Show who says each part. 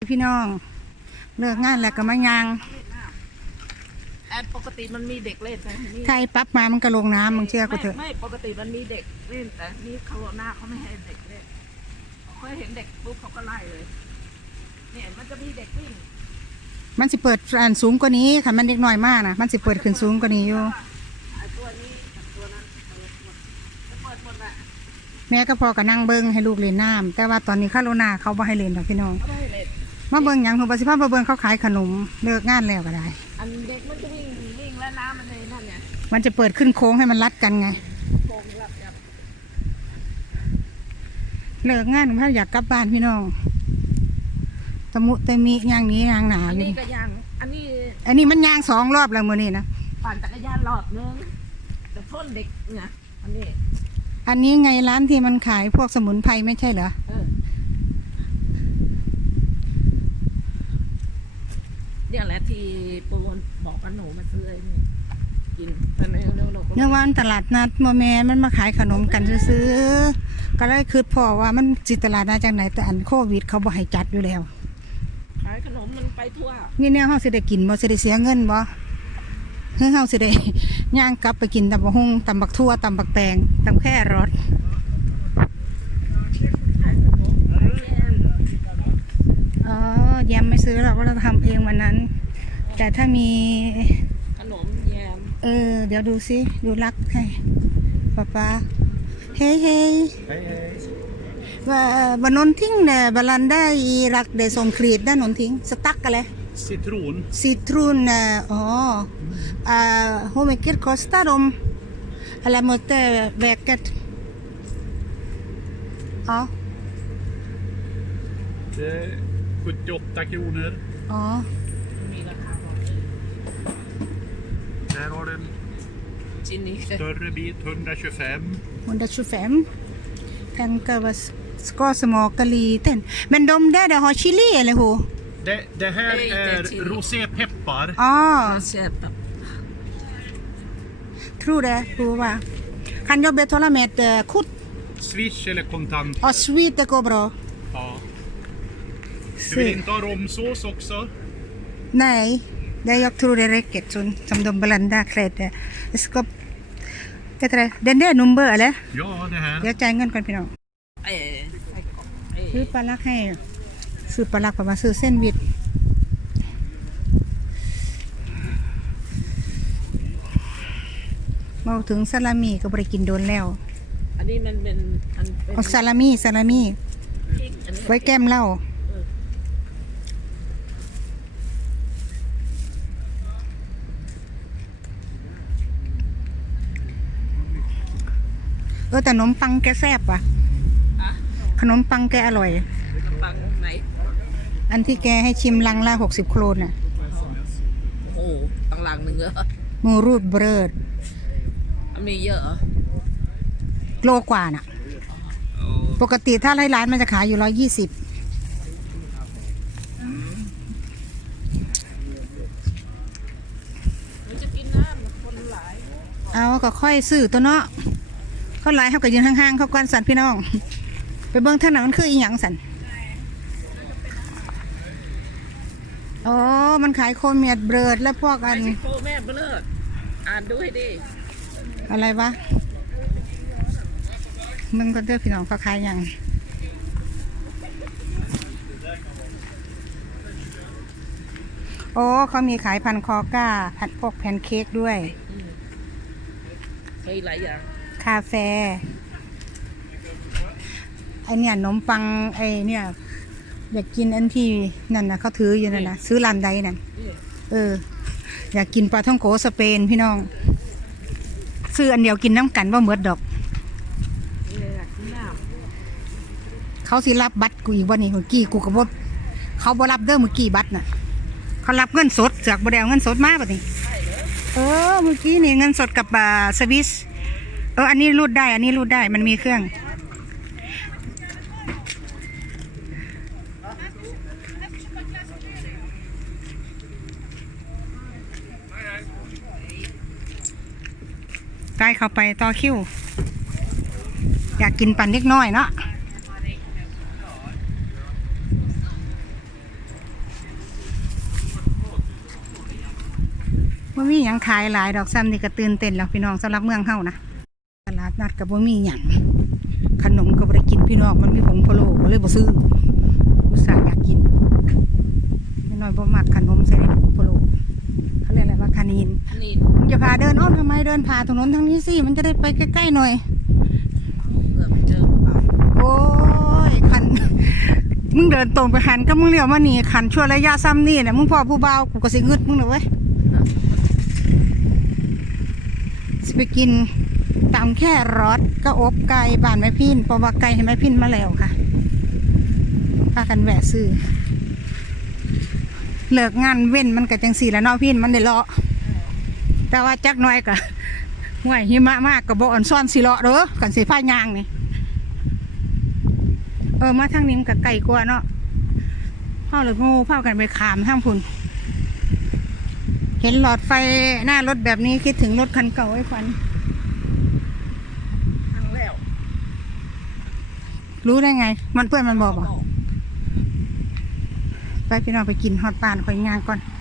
Speaker 1: พี่น้องเลิกงานแล้วก็มายาง
Speaker 2: ปกติมันมีเด็กเล่นแต่นี่
Speaker 1: ถ้าไอ้ปั๊บมามันก็ลงน้ำมึงเชื่อกูเถอะ
Speaker 2: ไม่ปกติมันมีเด็กเล่นแต่นี่โควิดเขาไม่ให้เด็กเล่นเขาเห็นเด็กปุ๊บเขาก็ไล่เลยเนี่ยมันจะมีเด็กวิ่ง
Speaker 1: มันสิเปิดอันสูงกว่านี้ค่ะมันเด็กน้อยมากนะมันสิเปิดขึ้นสูงกว่านี้อยู่
Speaker 2: ตัวนี้ตัวนั้นเปิดหมดแหละ
Speaker 1: แม่ก็พอกับนั่งเบิ้งให้ลูกเล่นน้ำแต่ว่าตอนนี้ข้าโรนาเขาบ่ให้เล่นดอกพี่น้องมาเบิ้งอย่างหัวปฏิภาณมาเบิ้งเขาขายขนมเลิกงานแล้วก็ได้
Speaker 2: อันเด็กมันจะวิ่งแล้วน้ำมันเลยนั่นเนี่ย
Speaker 1: มันจะเปิดขึ้นโค้งให้มันรัดกันไง
Speaker 2: โค้งรับ
Speaker 1: เลิกงานถ้าอยากกลับบ้านพี่น้องตะมุตะมิย่างนี้ย่างหนาอยู่
Speaker 2: นี่ก็ย่างอัน
Speaker 1: นี้มันย่าง2 รอบแล้วมื้อนี้นะ
Speaker 2: ปั่นจักรยานรอบนึงแต่พ่นเด็กเนี่ย
Speaker 1: อันนี้ไงร้านที่มันขายพวกสมุนไพรไม่ใช่เหรอ
Speaker 2: เนี่ยแหละที่ปูนบอกว่าหนูมาซื้อนี่กินแต่ไม่เร็วๆ
Speaker 1: เนื่องว่าตลาดนัดโมแมนมันมาขายขนมกันซื้อก็เลยคือพอว่ามันจิตลาดนัดจากไหนแต่อันโควิดเขาบ่ให้จัดอยู่แล้ว
Speaker 2: ขายขนมมันไปทั่ว
Speaker 1: นี่เนี่ยเฮาสิได้กินบ่สิได้เสียเงินบ่เฮาสิได้ย่างกลับไปกินตำบักหุ่งตำบักทั่วตำบักแตงตำแค่รสอ๋อแยมไม่ซื้อหรอกว่าเราทำเองวันนั้นแต่ถ้ามี
Speaker 2: ขนมแยม
Speaker 1: เดี๋ยวดูสิดูรักให้ป้าเฮ้ยว่าnågonting Belanda i Irak det som krig det någonting stark eller citron hur mycket kostar de eller måste väcket ja
Speaker 3: 78 kronor där har du en större bit
Speaker 1: 125 tänker vad ska smaka lite men de där har chili eller hur
Speaker 3: det här är rosépeppar
Speaker 1: tror det hur va kan jag betala med kort
Speaker 3: swish eller kontant
Speaker 1: sweet det går bra
Speaker 3: ja du vill inte ha romsås också
Speaker 1: nej det jag tror det räcker som de blandar kläder det ska den där nummer eller
Speaker 3: ja det här
Speaker 1: เดี๋ยวจ่ายเงินก่อนพี่น้องซื้อปลาลักให้ซื้อปลาลักมาซื้อเส้นวิทมาถึงซาลามี่ก็บริกินโดนแล้ว
Speaker 2: อันนี้มันเป็น
Speaker 1: เอาซาลามี่ไว้แก้มเหล้าแต่ขนมปังแกแซ่บว่ะขนมปังแกอร่อย
Speaker 2: ปังไหน
Speaker 1: อันที่แกให้ชิมลังละ60 โครนน่ะ
Speaker 2: โอ้ตังลังหนึ่งเหรอ
Speaker 1: มูรูดเบรด
Speaker 2: มีเยอะ
Speaker 1: โลกว่าน่ะปกติถ้าร้านมันจะขายอยู่120
Speaker 2: จะกินน้ำคนหลาย
Speaker 1: เอาก็ค่อยซื้อตัวเนาะเขาไล่เขาก็ยืนห่างๆเขาก้อนสันพี่น้องไปเบิ้งท่านั้นมันคืออีหยังสันอ๋อมันขายโคเมียดเบิร์ดและพวกอัน
Speaker 2: โคแม่เบิร์ดอ่านดูให้ดี
Speaker 1: อะไรวะมึงก็เลือกพี่น้องเขาขายอย่างโอ้เขามีขายพันคอก้าผัดพวกแพนเค้กด้วย
Speaker 2: มีหลายอย่าง
Speaker 1: คาเฟ่ไอเนี่ยขนมปังไอเนี่ยอยากกินอันที่นั่นนะเขาถืออยู่นั่นนะซื้อร้านใดนั่นอยากกินปลาท่องโกสเปนพี่น้องซื้ออันเดียวกินน้ำกันว่าเหมือดดอกเขาสิรับบัตรกูอีกวันนี้เมื่อกี้กูกับว่าเขาบ่รับเด้อเมื่อกี้บัตรน่ะเขารับเงินสดเสือกบ่ได้เอาเงินสดมาแบบนี้เมื่อกี้นี่เงินสดกับสวิสอันนี้รูดได้มันมีเครื่องใกล้เข้าไปต่อคิวอยากกินปั่นเล็กน้อยเนาะบ่มีหยังขายหลายดอกซ้ำนี่ก็ตื่นเต้นแล้วพี่น้องสำหรับเมืองเฮานะตลาดนัดก็บ่มีหยังขนมก็บ่ได้กินพี่น้องมันมีผงพะโล้ก็เลยบ่ซื้ออุตส่าห์อยากกินน้อยบ่มักขนมใส่ในผงพะโล้เขาเรียกอะไรว่าคานีน
Speaker 2: นี่
Speaker 1: มึงจะพาเดินอ้อมทำไมเดินผ่าถนนทางนี้สิมันจะได้ไปใกล้ๆหน่อย
Speaker 2: เผื่อมันเจอเปล่า
Speaker 1: โอ้ยคัน มึงเดินตรงไปหันก็มึงเลี้ยวมานี่คันชั่วระยะซ้ำนี่เนี่ยมึงพอผู้เบากูก็สิงึดมึงเลยเว้ยสิไปกินตำแค่รสก็อบไก่บ้านแม่พินเพราะว่าไก่ให้แม่พินมาแล้วค่ะพากันแวะซื้อเลิกงานเว้นมันก็จังสี่แล้วเนาะพินมันได้เลาะแต่ว่าจักหน้อยก็ห่วยหิมะมากก็บ่อ่อนซ่อนสิเลาะเด้อกันสิพายางนี่มาทางนี้มันก็ไกลกว่าเนาะพ่อหรืองูพ่อกันไปขามทางพุ่นเห็นหลอดไฟหน้ารถแบบนี้คิดถึงรถคันเก่าไอ้ควัน
Speaker 2: ทางแล้ว
Speaker 1: รู้ได้ไง มันเพื่อนมันบอกไปพี่น้องไปกินฮอตปานคอยงานก่อน